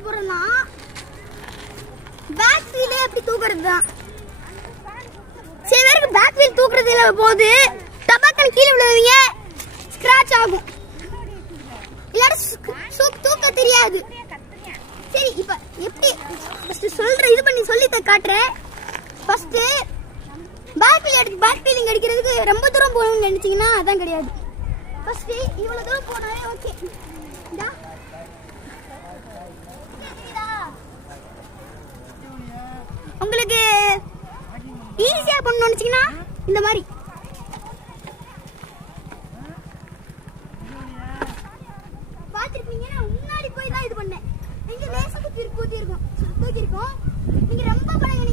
பார்க்க போறோம்னா பேக் வீலே எப்படி தூக்குறது தான். சில பேருக்கு பேக் வீல் தூக்குறது இல்ல போது டபாக்கன் கீழே விழுவீங்க, ஸ்கிராட்ச் ஆகும். எல்லாரும் தூக்க தெரியாது. சரி இப்ப எப்படி ஃபர்ஸ்ட் சொல்றேன், இது பண்ணி சொல்லி காட்டுறேன். ஃபர்ஸ்ட் பேக் வீலிங் அடிக்கிறதுக்கு ரொம்ப தூரம் போகணும்னு நினைச்சீங்கன்னா அதான் கிடையாது. ஃபர்ஸ்ட் இவ்வளவு தூரம் போனாலே ஓகே. உங்களுக்கு ஈஸியா பண்ணணும்னு நினைச்சீங்கன்னா இந்த மாதிரி பாத்துருப்பீங்க. முன்னாடி போய் தான் இது பண்ணேன். நீங்க லேசா தூக்கி இருக்கும். நீங்க ரொம்ப பழகினீங்க